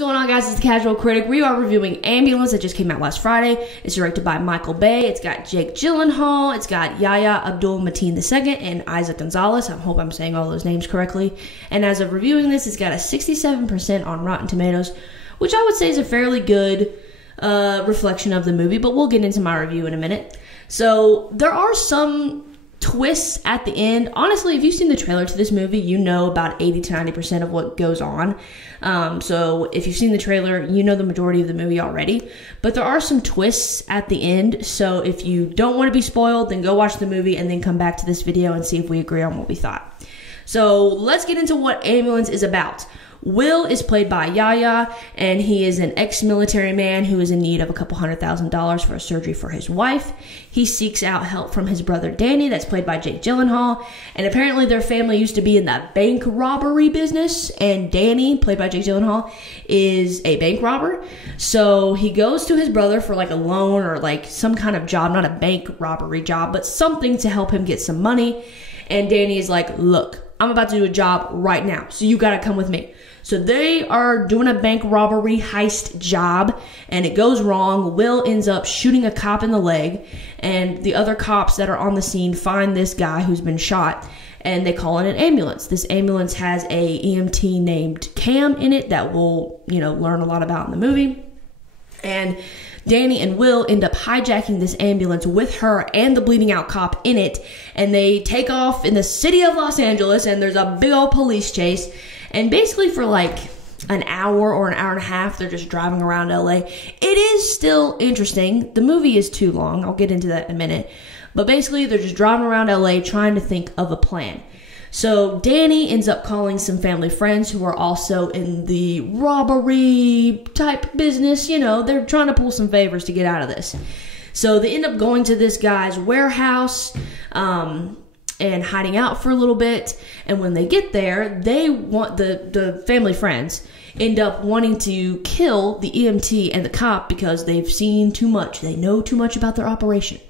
going on, guys? It's the Casual Critic. We are reviewing Ambulance that just came out last Friday. It's directed by Michael Bay. It's got Jake Gyllenhaal. It's got Yahya Abdul-Mateen II and Isaac Gonzalez. I hope I'm saying all those names correctly. And as of reviewing this, it's got a 67% on Rotten Tomatoes, which I would say is a fairly good reflection of the movie, but we'll get into my review in a minute. So there are some twists at the end. Honestly, if you've seen the trailer to this movie, you know about 80 to 90% of what goes on. So if you've seen the trailer, you know the majority of the movie already. But there are some twists at the end. So if you don't want to be spoiled, then go watch the movie and then come back to this video and see if we agree on what we thought. So let's get into what Ambulance is about. Will is played by Yahya, and he is an ex-military man who is in need of a couple $100,000 for a surgery for his wife. He seeks out help from his brother Danny, that's played by Jake Gyllenhaal, and apparently their family used to be in the bank robbery business, and Danny, played by Jake Gyllenhaal, is a bank robber. So he goes to his brother for like a loan or like some kind of job, not a bank robbery job, but something to help him get some money. And Danny is like, look, I'm about to do a job right now, so you gotta come with me. So they are doing a bank robbery heist job, and it goes wrong. Will ends up shooting a cop in the leg, and the other cops that are on the scene find this guy who's been shot, and they call in an ambulance. This ambulance has a EMT named Cam in it that we'll, learn a lot about in the movie. And Danny and Will end up hijacking this ambulance with her and the bleeding out cop in it, and they take off in the city of Los Angeles, and there's a big old police chase. And basically for like an hour or an hour and a half, they're just driving around LA. It is still interesting. The movie is too long. I'll get into that in a minute. But basically, they're just driving around LA trying to think of a plan. So Danny ends up calling some family friends who are also in the robbery type business. They're trying to pull some favors to get out of this. So they end up going to this guy's warehouse, and hiding out for a little bit. And when they get there, they want the family friends end up wanting to kill the EMT and the cop because they've seen too much. They know too much about their operation.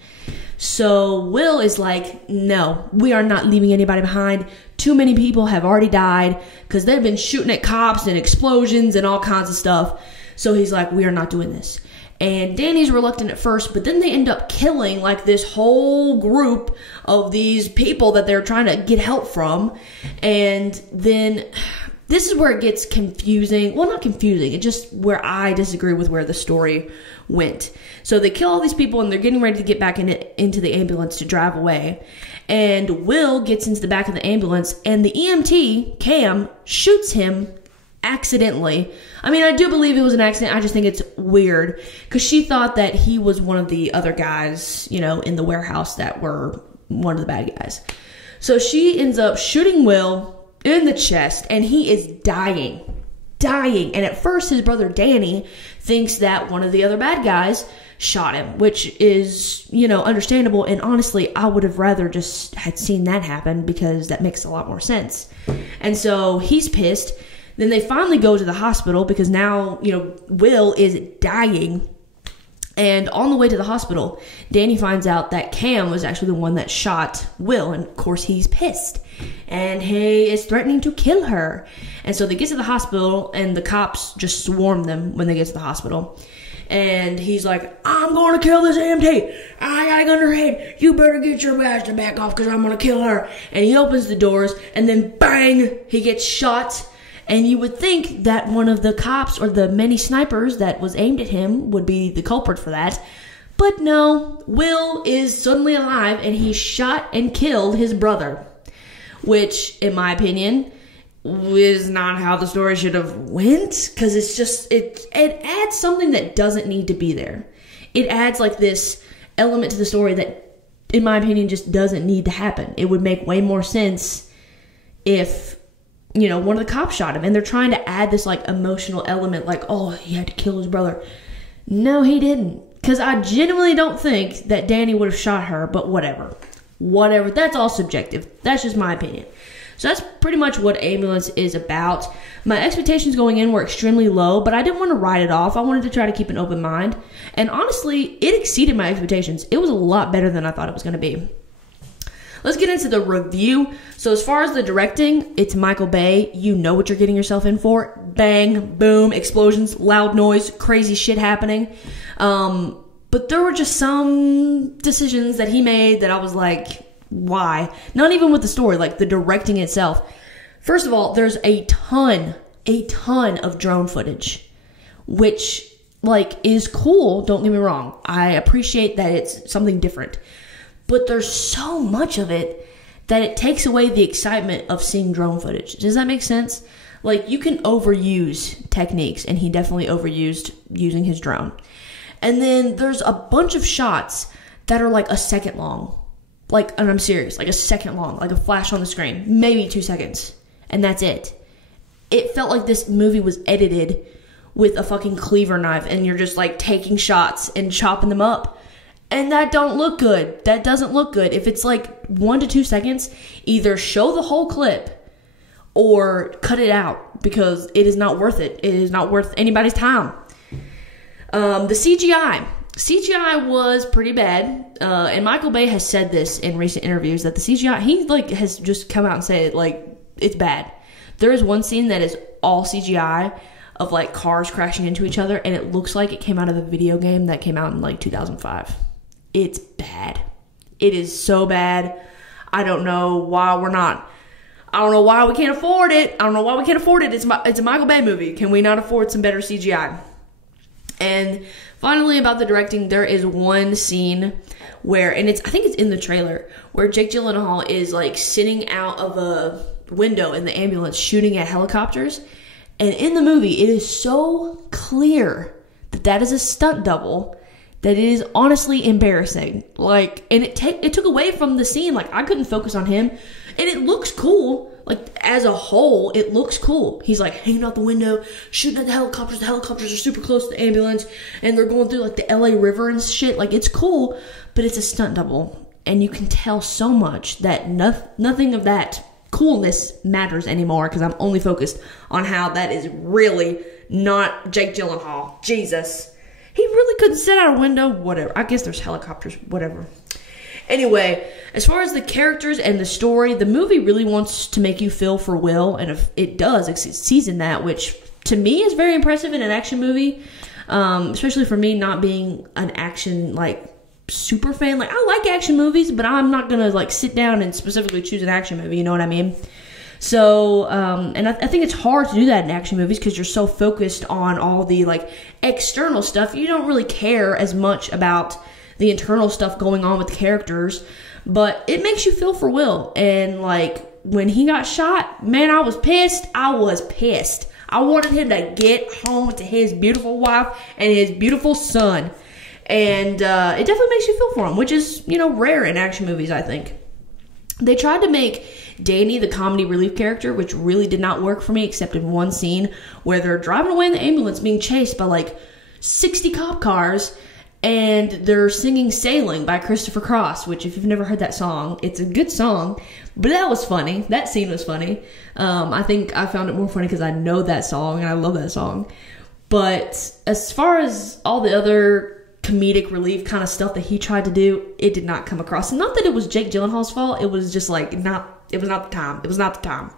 So Will is like, no, we are not leaving anybody behind. Too many people have already died because they've been shooting at cops and explosions and all kinds of stuff. So he's like, we are not doing this. And Danny's reluctant at first, but then they end up killing like this whole group of these people that they're trying to get help from. And then this is where it gets confusing. Well, not confusing. It's just where I disagree with where the story went. So they kill all these people and they're getting ready to get back into the ambulance to drive away. And Will gets into the back of the ambulance and the EMT, Cam, shoots him accidentally. I mean, I do believe it was an accident. I just think it's weird because she thought that he was one of the other guys, in the warehouse that were one of the bad guys. So she ends up shooting Will in the chest and he is dying. And at first his brother Danny thinks that one of the other bad guys shot him, which is, understandable. And honestly, I would have rather just had seen that happen because that makes a lot more sense. And so he's pissed. Then they finally go to the hospital because now, Will is dying. And on the way to the hospital, Danny finds out that Cam was actually the one that shot Will. And of course, he's pissed. And he is threatening to kill her. And so they get to the hospital and the cops just swarm them when they get to the hospital. And he's like, I'm going to kill this EMT. I got a gun to her head. You better get your bastard back off because I'm going to kill her. And he opens the doors and then bang, he gets shot. And you would think that one of the cops or the many snipers that was aimed at him would be the culprit for that. But no, Will is suddenly alive and he shot and killed his brother. Which, in my opinion, is not how the story should have went. Because it's just, it adds something that doesn't need to be there. It adds like this element to the story that, in my opinion, just doesn't need to happen. It would make way more sense if one of the cops shot him and they're trying to add this like emotional element like, oh, he had to kill his brother. No, he didn't. Because I genuinely don't think that Danny would have shot her, but whatever. That's all subjective. That's just my opinion. So that's pretty much what Ambulance is about. My expectations going in were extremely low, but I didn't want to write it off. I wanted to try to keep an open mind. And honestly, it exceeded my expectations. It was a lot better than I thought it was going to be. let's get into the review. So as far as the directing, it's Michael Bay. You know what you're getting yourself in for. Bang, boom, explosions, loud noise, crazy shit happening. But there were just some decisions that he made that I was like, why? Not even with the story, like the directing itself. First of all, there's a ton of drone footage, which like is cool. Don't get me wrong. I appreciate that it's something different, but there's so much of it that it takes away the excitement of seeing drone footage. Does that make sense? Like, you can overuse techniques, and he definitely overused using his drone. And then there's a bunch of shots that are like a second long. Like, and I'm serious, like a second long, like a flash on the screen, maybe 2 seconds. And that's it. It felt like this movie was edited with a fucking cleaver knife, and you're just like taking shots and chopping them up. And that don't look good. That doesn't look good. If it's like 1 to 2 seconds, either show the whole clip or cut it out, because it is not worth it. It is not worth anybody's time. The CGI was pretty bad, and Michael Bay has said this in recent interviews, that the CGI, he like has just come out and said like it's bad. There is one scene that is all CGI of like cars crashing into each other, and it looks like it came out of a video game that came out in like 2005. It's bad. It is so bad. I don't know why we can't afford it. It's a Michael Bay movie. Can we not afford some better CGI? And finally, about the directing, there is one scene where, and I think it's in the trailer, where Jake Gyllenhaal is like sitting out of a window in the ambulance shooting at helicopters. And in the movie, it is so clear that that is a stunt double that it is honestly embarrassing. Like, and it took away from the scene. Like, I couldn't focus on him. And it looks cool. Like, as a whole, it looks cool. He's like hanging out the window, shooting at the helicopters. The helicopters are super close to the ambulance, and they're going through like the LA River and shit. Like, it's cool, but it's a stunt double. And you can tell so much that nothing of that coolness matters anymore, because I'm only focused on how that is really not Jake Gyllenhaal. Jesus. He really couldn't sit out a window. Whatever. I guess there's helicopters. Whatever. Anyway, as far as the characters and the story, the movie really wants to make you feel for Will, and if it does, it succeeds in that, which to me is very impressive in an action movie, especially for me not being an action like super fan. Like, I like action movies, but I'm not gonna like sit down and specifically choose an action movie. You know what I mean? So, and I think it's hard to do that in action movies because you're so focused on all the like external stuff. You don't really care as much about the internal stuff going on with the characters, but it makes you feel for Will. And like, when he got shot, man, I was pissed. I wanted him to get home to his beautiful wife and his beautiful son. And it definitely makes you feel for him, which is, you know, rare in action movies, I think. They tried to make Danny the comedy relief character, which really did not work for me, except in one scene where they're driving away in the ambulance being chased by like 60 cop cars, and they're singing Sailing by Christopher Cross, which if you've never heard that song, it's a good song, but that was funny. That scene was funny. I think I found it more funny because I know that song and I love that song. But as far as all the other comedic relief kind of stuff that he tried to do, it did not come across. Not that it was Jake Gyllenhaal's fault. It was just like, it was not the time. It was not the time.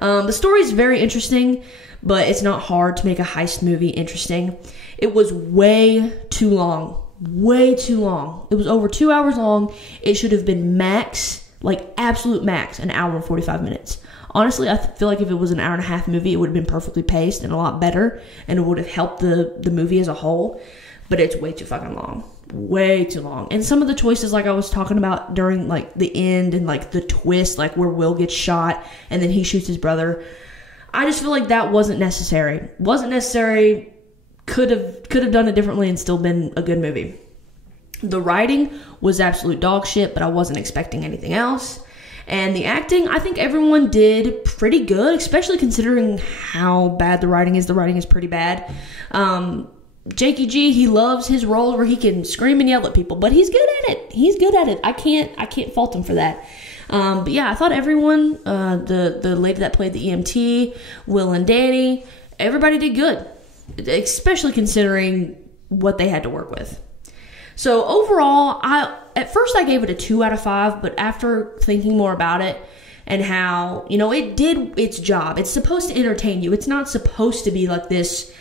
The story is very interesting, but it's not hard to make a heist movie interesting. It was way too long. Way too long. It was over 2 hours long. It should have been max, like absolute max, an hour and 45 minutes. Honestly, I feel like if it was an hour and a half movie, it would have been perfectly paced and a lot better, and it would have helped the movie as a whole. But it's way too fucking long. Way too long. And some of the choices, like I was talking about during like the end and like the twist, like where Will gets shot and then he shoots his brother, I just feel like that wasn't necessary. Wasn't necessary. Could have done it differently and still been a good movie. The writing was absolute dog shit, but I wasn't expecting anything else. And the acting, I think everyone did pretty good, especially considering how bad the writing is. The writing is pretty bad. Jakey G, he loves his roles where he can scream and yell at people, but he's good at it. He's good at it. I can't fault him for that. But yeah, I thought everyone, the lady that played the EMT, Will and Danny, everybody did good, especially considering what they had to work with. So overall, at first I gave it a 2 out of 5, but after thinking more about it and how, you know, it did its job. It's supposed to entertain you. It's not supposed to be like this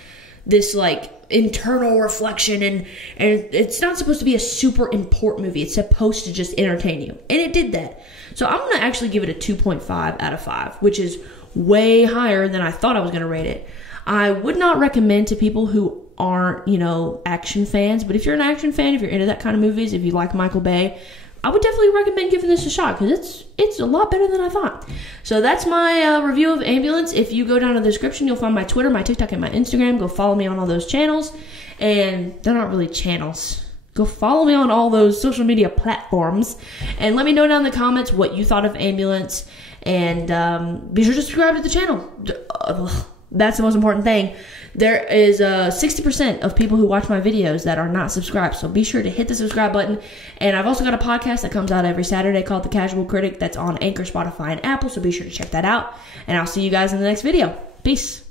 like internal reflection, and it's not supposed to be a super important movie. It's supposed to just entertain you, and it did that. So I'm gonna actually give it a 2.5 out of 5, which is way higher than I thought I was gonna rate it. I would not recommend to people who aren't, you know, action fans, but if you're an action fan, if you're into that kind of movies, if you like Michael Bay, I would definitely recommend giving this a shot, because it's a lot better than I thought. So that's my review of Ambulance. If you go down to the description, you'll find my Twitter, my TikTok, and my Instagram. Go follow me on all those channels. And they're not really channels. Go follow me on all those social media platforms. And let me know down in the comments what you thought of Ambulance. And be sure to subscribe to the channel. That's the most important thing. There is 60% of people who watch my videos that are not subscribed, so be sure to hit the subscribe button. And I've also got a podcast that comes out every Saturday called The Casual Critic that's on Anchor, Spotify, and Apple, so be sure to check that out. And I'll see you guys in the next video. Peace.